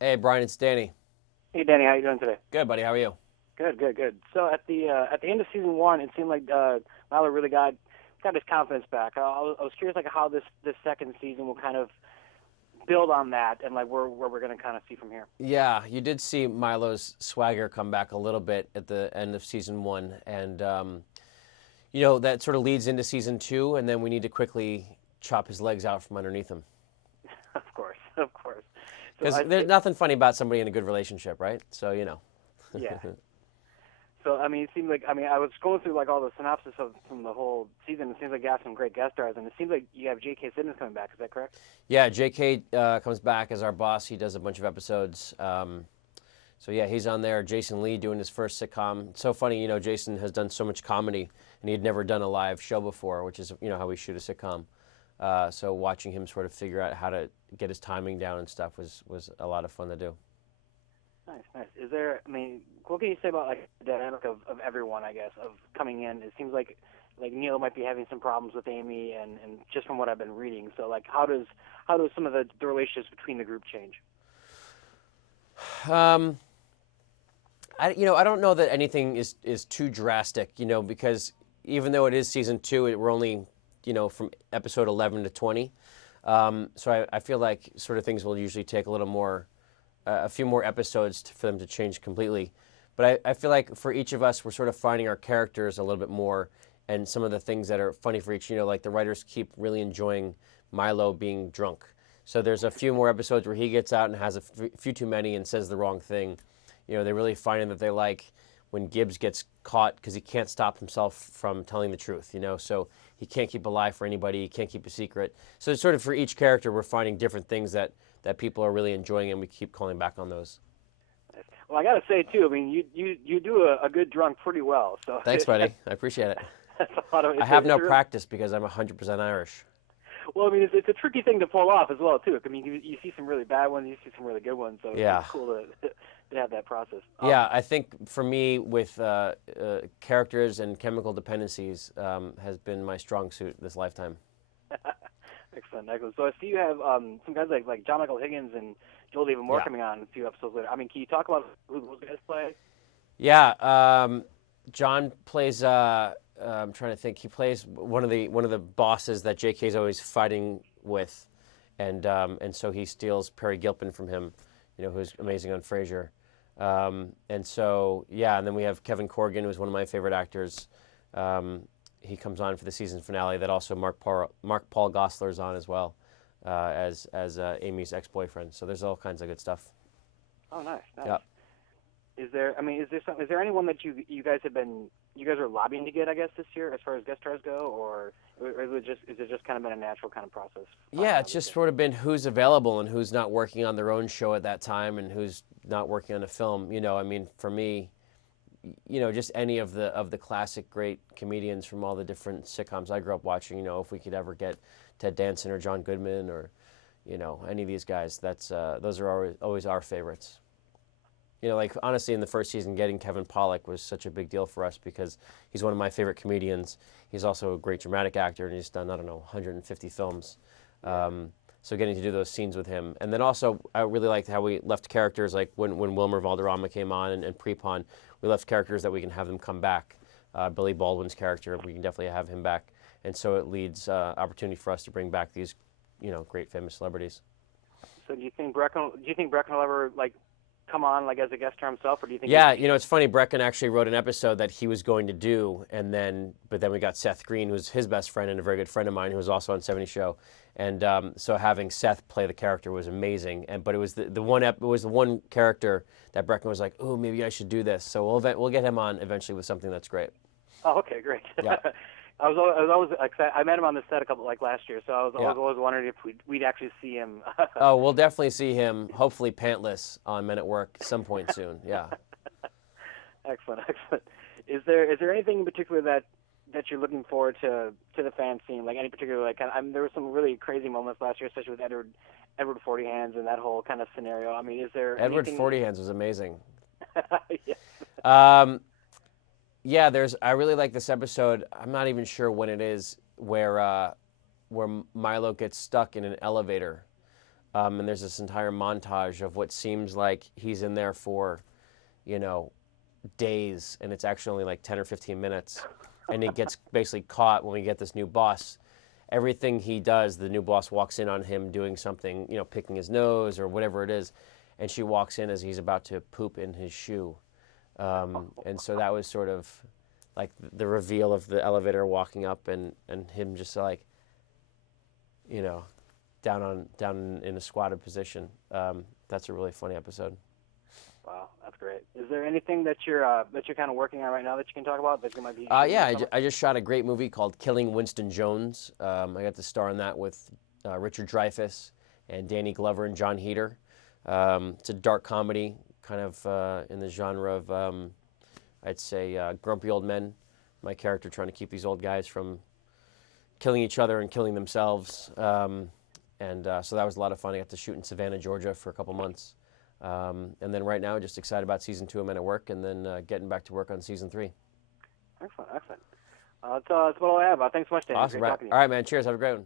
Hey, Brian, it's Danny. Hey Danny, how you doing today? Good, buddy. How are you? Good, good, good. So at the end of season one, it seemed like Milo really got his confidence back. I was curious like how this second season will kind of build on that and like where we're going to kind of see from here. Yeah, you did see Milo's swagger come back a little bit at the end of season one, and that sort of leads into season two, and then we need to quickly chop his legs out from underneath him Of course, of course. So because there's nothing funny about somebody in a good relationship, right? So yeah. So I mean, it seemed like I was going through like all the synopsis from the whole season. It seems like you have some great guest stars, and it seems like you have J.K. Simmons coming back. Is that correct? Yeah, J.K. Comes back as our boss. He does a bunch of episodes. So yeah, he's on there. Jason Lee doing his first sitcom. It's so funny, Jason has done so much comedy, and he'd never done a live show before, which is how we shoot a sitcom. So watching him sort of figure out how to get his timing down and stuff was a lot of fun to do. Nice, nice. Is there? I mean, what can you say about like the dynamic of everyone? I guess of coming in. It seems like Neil might be having some problems with Amy, and just from what I've been reading. So like, how does some of the relationships between the group change? Um, I don't know that anything is too drastic, because even though it is season two, we're only, from episode 11 to 20. So I feel like sort of things will usually take a little more, a few more episodes for them to change completely. But I feel like for each of us, we're sort of finding our characters a little bit more and some of the things that are funny for each, like the writers keep really enjoying Milo being drunk. So there's a few more episodes where he gets out and has a few too many and says the wrong thing. They're really finding that they like when Gibbs gets caught because he can't stop himself from telling the truth, so he can't keep a lie for anybody, he can't keep a secret. So it's sort of for each character, we're finding different things that people are really enjoying, and we keep calling back on those. Well, I got to say too. I mean, you do a good drunk pretty well. So Thanks, buddy. I appreciate it. that's a lot of. I have no practice because I'm 100% Irish. Well, I mean, it's a tricky thing to pull off as well too. I mean, you see some really bad ones, you see some really good ones. So yeah, it's cool to have that process. Yeah, I think for me, with characters and chemical dependencies, has been my strong suit this lifetime. Excellent, excellent. So I see you have some guys like John Michael Higgins and Joel David Moore coming on a few episodes later. I mean, can you talk about who those guys play? Yeah, John plays. I'm trying to think. He plays one of the bosses that J.K. is always fighting with, and so he steals Perry Gilpin from him, who's amazing on Frasier. And so and then we have Kevin Corrigan, who's one of my favorite actors. He comes on for the season finale. That also Mark Paul Gosselaar's on as well, as Amy's ex-boyfriend. So there's all kinds of good stuff. Oh, nice, nice. Yep. Is there anyone that you guys are lobbying to get, I guess, this year as far as guest stars go, or is it just kind of been a natural kind of process? Yeah, it's just sort of been who's available and who's not working on their own show at that time and who's not working on a film. I mean, for me, just any of the classic great comedians from all the different sitcoms I grew up watching. If we could ever get Ted Danson or John Goodman or any of these guys, those are always our favorites. Like honestly, in the first season, getting Kevin Pollak was such a big deal for us because he's one of my favorite comedians. He's also a great dramatic actor, and he's done, 150 films. So getting to do those scenes with him. And then also, I really liked how we left characters, like when Wilmer Valderrama came on and Prepon, we left characters that we can have them come back. Billy Baldwin's character, we can definitely have him back. And so it leads opportunity for us to bring back these, great famous celebrities. So do you think Breckin will ever come on as a guest star himself, or do you think? Yeah, it's funny. Breckin actually wrote an episode that he was going to do, but then we got Seth Green, who's his best friend and a very good friend of mine, who was also on '70s Show, and so having Seth play the character was amazing. But it was the one character that Breckin was like, oh, maybe I should do this. So we'll get him on eventually with something that's great. Oh, okay, great. Yeah. I was always I met him on the set a couple last year, so I was always wondering if we'd actually see him. Oh, we'll definitely see him, hopefully pantless, on Men at Work some point soon. Yeah. Excellent, excellent. Is there anything in particular that you're looking forward to the fan scene? Like any particular there were some really crazy moments last year, especially with Edward Forty Hands and that whole kind of scenario. I mean, is there Edward Forty Hands was amazing. Yes. Yeah, I really like this episode. I'm not even sure when it is, where where Milo gets stuck in an elevator, and there's this entire montage of what seems like he's in there for, you know, days, and it's actually only like 10 or 15 minutes, and he gets basically caught when we get this new boss. Everything he does, the new boss walks in on him doing something, you know, picking his nose or whatever it is, and she walks in as he's about to poop in his shoe. And so that was sort of like the reveal of the elevator walking up and him just like, you know, down in a squatted position. That's a really funny episode. Wow, that's great. Is there anything that you're kind of working on right now that you can talk about that you might be? Yeah, I just shot a great movie called Killing Winston Jones. I got to star in that with Richard Dreyfuss and Danny Glover and John Heder. It's a dark comedy, kind of in the genre of, I'd say, grumpy old men. My character trying to keep these old guys from killing each other and killing themselves. So that was a lot of fun. I got to shoot in Savannah, Georgia for a couple months. And then right now, just excited about season 2 of Men at Work, and then getting back to work on season 3. Excellent, excellent. That's what I have. Thanks so much, Dan. Awesome. Great talking to you. All right, man. Cheers. Have a great one.